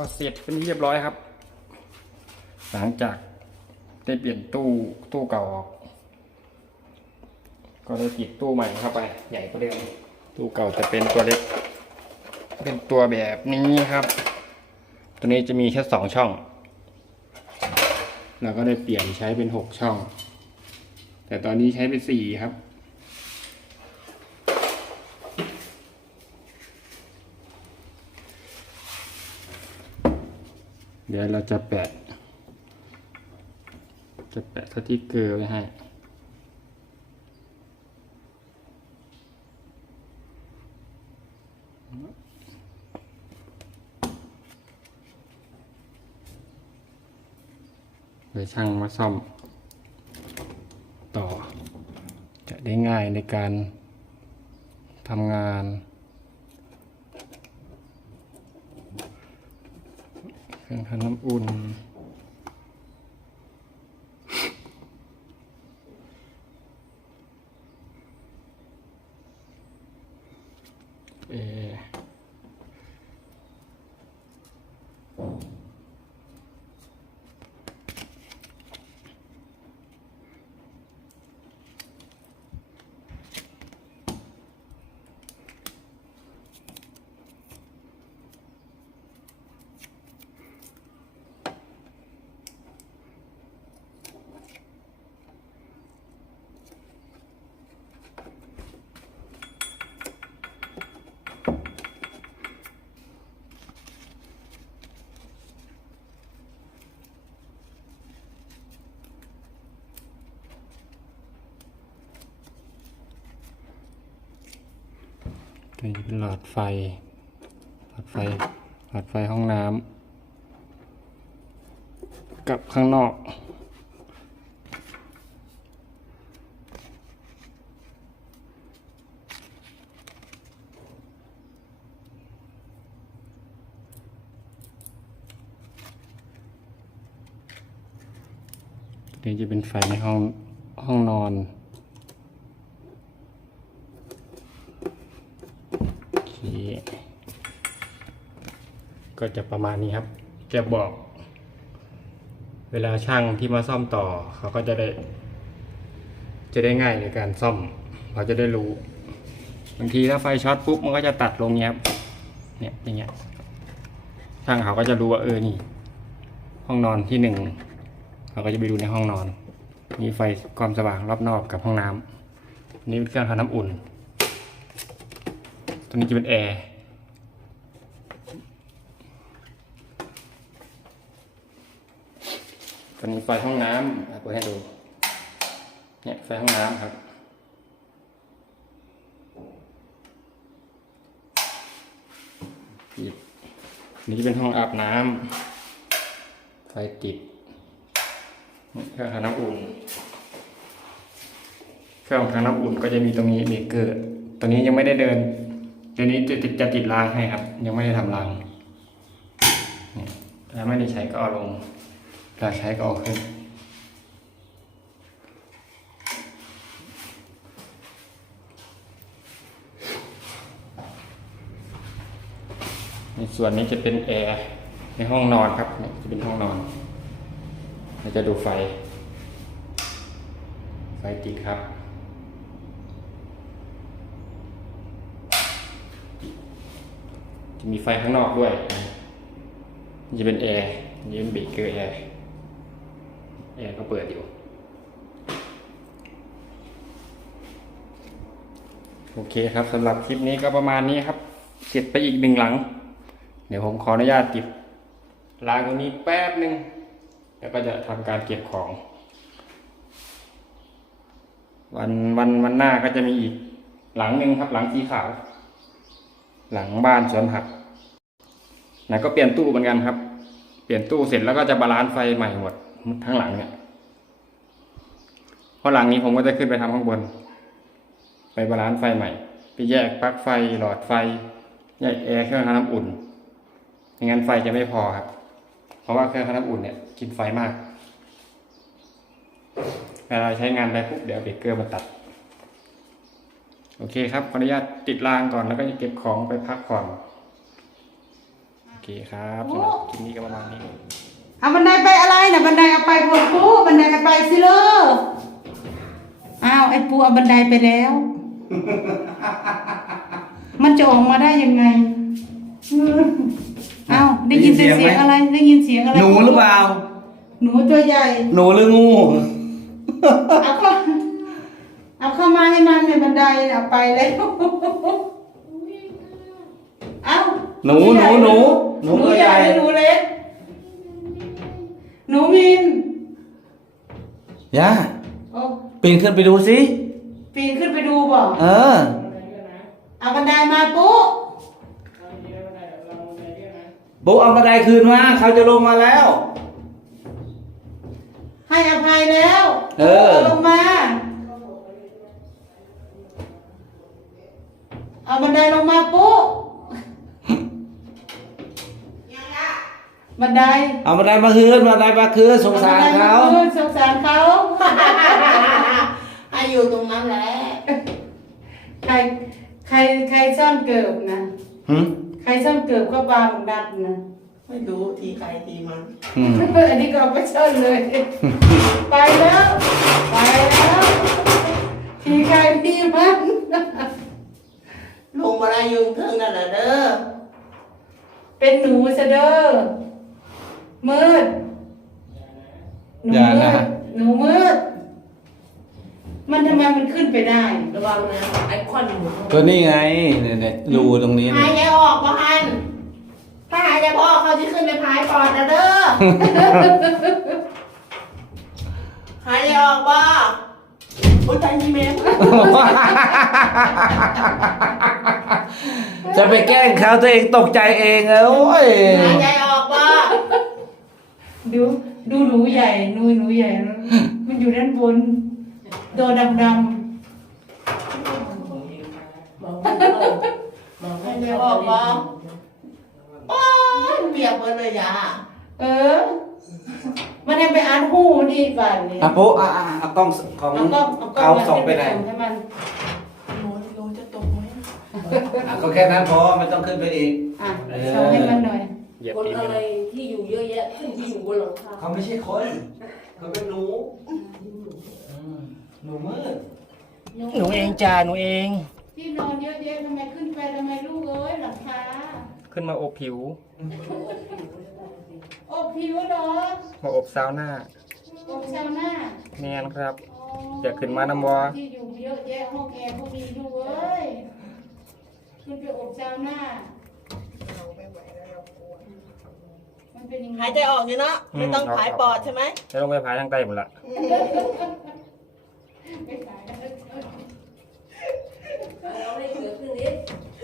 ก็เสร็จเป็นที่เรียบร้อยครับ หลังจากได้เปลี่ยนตู้ตู้เก่าออก ก็ได้ติดตู้ใหม่เข้าไป ใหญ่กว่าเดิมตู้เก่าจะเป็นตัวเล็ก เป็นตัวแบบนี้ครับ ตัวนี้จะมีแค่สองช่องเราก็ได้เปลี่ยนใช้เป็นหกช่อง แต่ตอนนี้ใช้เป็นสี่ครับ เดี๋ยวเราจะแปะ จะแปะสติกเกอร์ไว้ให้ เดี๋ยวช่างมาซ่อม ต่อ จะได้ง่ายในการทำงาน เครื่องทำ น้ำอุ่น เออ ตัวนี้เป็นหลอดไฟ หลอดไฟ หลอดไฟห้องน้ำกับข้างนอก นี้จะเป็นไฟในห้องห้องนอน โอเคก็จะประมาณนี้ครับ จะบอก เวลาช่างที่มาซ่อมต่อ เขาก็จะได้ จะได้ง่ายในการซ่อม เขาจะได้รู้บางทีถ้าไฟช็อตปุ๊บมันก็จะตัดลงเงี้ยครับเนี่ยอย่างเงี้ยช่างเขาก็จะรู้ว่าเออนี่ ห้องนอนที่หนึ่งเขาก็จะไปดูในห้องนอน มีไฟความสว่างรอบนอกกับห้องน้ำนี่เป็นเครื่องทำน้ำอุ่น ตัวนี้จะเป็นแอร์ตัวนี้ไฟห้องน้ำอะเปิดให้ดู เนี่ยไฟห้องน้ำครับ ปิด นี่จะเป็นห้องอาบน้ำ ไฟติดเครื่องทำน้ำอุ่น เครื่องทำน้ำอุ่นก็จะมีตรงนี้เบรกเกอร์ตัวนี้ยังไม่ได้เดิน เดี๋ยวนี้จะติดจะติดรางให้ครับ ยังไม่ได้ทำรางถ้าไม่ได้ใช้ก็เอาลงถ้าใช้ก็เอาขึ้น ในส่วนนี้จะเป็นแอร์ในห้องนอนครับจะเป็นห้องนอนเราจะดูไฟ ไฟติดครับ จะ มีไฟข้างนอกด้วยนี่จะเป็นแอร์นี่เป็นเบรกเกอร์แอร์แอร์ก็เปิดอยู่โอเคครับสำหรับคลิปนี้ก็ประมาณนี้ครับ เสร็จไปอีกหนึ่งหลัง เดี๋ยวผมขออนุญาตติดล้างตรงนี้แป๊บหนึ่งแล้วก็จะทำการเก็บของ วันวันวันหน้าก็จะมีอีกหลังหนึ่งครับ หลังสีขาว หลังบ้านสวนผัก นะก็เปลี่ยนตู้เหมือนกันครับ เปลี่ยนตู้เสร็จแล้วก็จะบาลานซ์ไฟใหม่หมดทั้งหลังเนี่ยเพราะหลังนี้ผมก็จะขึ้นไปทำข้างบน ไปบาลานซ์ไฟใหม่ ไปแยกปลั๊กไฟหลอดไฟ แยกแอร์เครื่องทำน้ำอุ่นไม่งั้นไฟจะไม่พอครับ เพราะว่าเครื่องทำน้ำอุ่นเนี่ยกินไฟมากเวลาใช้งานไปปุ๊บเดี๋ยวเบรกเกอร์มาตัด โอเคครับขออนุญาตติดรางก่อนแล้วก็จะเก็บของไปพักผ่อน เคครับสำหรับคลิปนี้ก็ประมาณนี้เอาบันไดไปอะไรนะบันไดเอาไปบนปูบันไดเอาไปสิเลออ้าวไอ้ปูเอาบันไดไปแล้ว มันจะออกมาได้ยังไงอืมอ้าวได้ยินแต่เสียงอะไรได้ยินเสียงอะไรหนูหรือเปล่า หนูตัวใหญ่ หนูหรืองูเอาเข้าเอาเข้ามาให้มันในบันไดเอาไปแล้วเอา หนูหนูหนูหนูตัวใหญ่หนูเล็กหนูมินย่าโอ้ปีนขึ้นไปดูสิปีนขึ้นไปดูบ่เออ เอาบันไดมาปุ๊บุ๊กเอาบันไดคืนมาเขาจะลงมาแล้ว ให้อภัยแล้ว เออาลงมาเอาบันไดลงมาปุ๊ บันไดเอาบันไดมาคืนบันไดมาคืนสงสารเขาออสงสารเขาให้อยู่ตรงนั้นแหละใครใครใครซ่อนเกิบนะหึใครซ่อนเกิบก็บางดัดนะไม่รู้ทีใครทีมันอืมอันนี้ก็เอาไปซ่อนเลย ไปแล้วไปแล้วทีใครทีมันลงมาได้ยุงเทิงนั่นแหละเด้อเป็นหนูซะเด้อ มืด หนูอย่ามืนะ ด หนูมืด มันทำไมมันขึ้นไปได้ ระวังนะไอ้คอนอยู่ก็นี่ไงเนี่ยเนี่ยรูตรงนี้หาเนี่ยยใจออกมาหันถ้าหายใจพออกเขาจะขึ้นไปพายปอดนะเด้อ หายใจออกบ่โอ้ยใจมีเมมจะไปแกล้งเขาตัวเองตกใจเองเอ้ยหายใจออกบ่ ดูดูหนูใหญ่หนูหนูใหญ่นะมันอยู่ด้านบนตัวดำดหายใจออกบ่โอ้ยเปียกหมดเลยยาำเออ มันให้ไปอ่านหูมันอีกบ้านนี้อะปุ๊อะอะเอากล้องของเอาก็เอาก็เขามาส่งไปไหนให้มันโอ้ยโอ้ยจะตกไหมอะก็แค่นั้นพอไม่ต้องขึ้นไปอีก อะเออส่งให้มันหน่อย เหยียบคนตีนอะไปไรเลยที่อยู่เยอะแยะขึ้นที่อยู่บนหลังคาเขาไม่ใช่คน เขาเป็นหนูหนูมืดหนูเองจ้าหนูเอง ที่นอนเยอะแยะทำไมขึ้นไปทำไมลูกเอ้ยหลังคาขึ้นมาอบผิว โอ้ผิวเหรอมาอบซาวน่าโอ้ชาวหน้าแมนครับ อ๋ออยากขึ้นมานำวะที่อยู่เยอะแยะห้องแอร์ก็มีลูกเอ้ยขึ้นไปอบชาวหน้ามัน เป็นยังไงหายใจออกอยู่เนาะไม่ต้องพายปอดใช่ไหมจะลงไปพายทางใต้หมดละไม่ขายแล้วเราได้เสือขึ้นนิด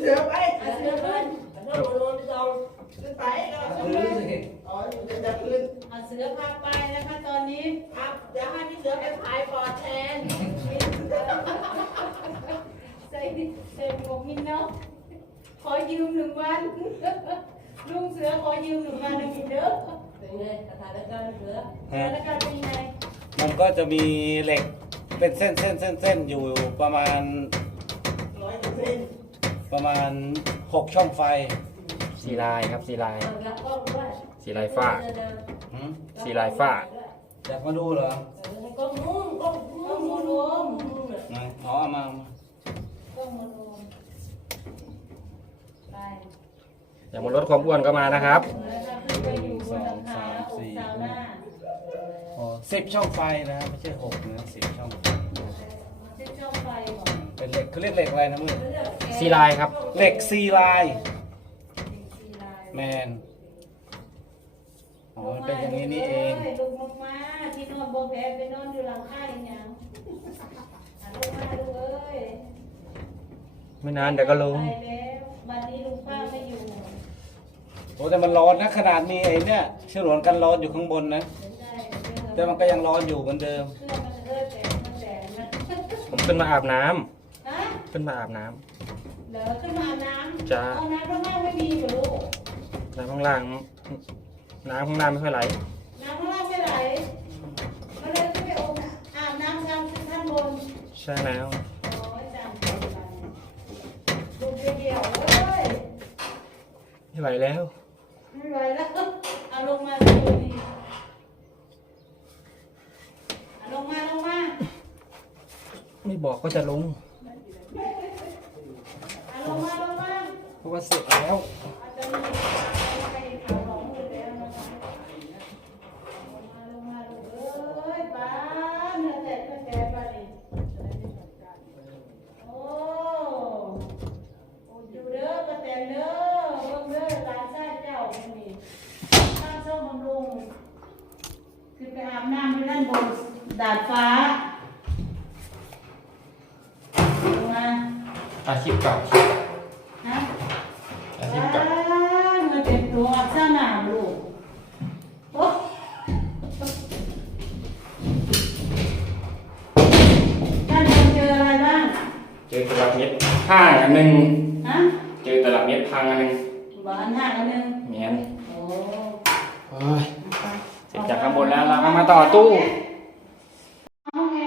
เสือไปเอาเสือขึ้นเอาเสือมานอนไปตองขึ้นไปก็อ๋อจะจะขึ้นเอาเสือพาไปนะคะตอนนี้ครับเดี๋ยวให้พี่เสือไปพายปอดแทนใส่ใส่หมวกมินเนาะขอยืมหนึ่งวัน ลุงเสือขอยืมหนึ่งวันหนึ่งเด้อเป็นไงสถานการณ์เสือสถานการณ์เป็นยังไงมันก็จะมีเหล็กเป็นเส้นเส้นเส้นเส้นอยู่ประมาณร้อยเปอร์เซ็นต์ประมาณหกช่องไฟสีลายครับสีลายเอาละกล้องด้วยสีลายฝ้าหืมสีลายฝ้าอยากมาดูเหรอ กล้องนู้นกล้องนู้นกล้องนู้น ไหนอ๋อเอามาเอามา ก็โมโนไป อย่างบนรถความอ้วนก็มานะครับแล้วก็ขึ้นไปอยู่บนหลังคาอบซาวน่าอ๋อสิบช่องไฟนะไม่ใช่หกนะสิบช่องไฟเส้นช่องไฟบอกเป็นเหล็กเขาเรียกเหล็กอะไรนะมึงสีลายครับ เหล็กซีไลน์สีลายแมนอ๋อมันเป็นอย่างนี้นี่เองลูกลงมาที่นอนโบแพไปนอนอยู่หลังคาอย่างเงี้ยอะลูกมาลูกเอ้ยไม่นานเดี๋ยวก็ลงไปแล้ววันนี้ลุงป้าไม่อยู่ โอ้แต่มันร้อนนะขนาดมีไอ้เนี่ยฉนวนกันร้อนอยู่ข้างบนนะเห็นได้แต่มันก็ยังร้อนอยู่เหมือนเดิมเครื่องมันเลิศแต่มันแสนนะผมขึ้นมาอาบน้ำฮะขึ้นมาอาบน้ำเดี๋ยวขึ้นมาน้ำจ้าเอาน้ำข้างล่างไม่มีเหรอลูกน้ำข้างล่าง น้ำข้างล่างไม่ค่อยไหลน้ำข้างล่างไม่ไหลก็เลยขึ้นไปอมอาบน้ำทางท่านบนใช่แล้ว โอ้ยจำเป็นไปลุงไปเดียวเอ้ยไม่ไหวแล้ว ไม่ไหวแล้วเอาลงมาเลยดิเอาลงมาลงมาไม่บอกก็จะลง เอาลงมาลงมาเพราะว่าเสร็จแล้ว อาจจะมีไปเขาหลงอยู่แล้วนะคะลงมาลงมาลงเอ้ยป้าเนื้อแตกเนื้อแตกป้าดิโอ้โอ้อยู่เด้อกระแตนเด้อเบิ่งเด้อหลานชายเจ้าคนนี้ ข้าวส้มบำรุงคือไปอาบน้ำที่ด้านบนดาดฟ้าลงมาอาชีพเก่าฮะอาชีพเก่าเงินเต็มตัวสนามลูกโอ้ท่านยังเจออะไรบ้างเจอตลับเม็ดห้างอันหนึ่งฮะเจอตลับเม็ดพังอันหนึ่งบ้านห้างอันหนึงเหมียนโอ้ เฮ้ยเสร็จจากข้างบนแล้วเราก็มาต่อตู้ ห้องแอ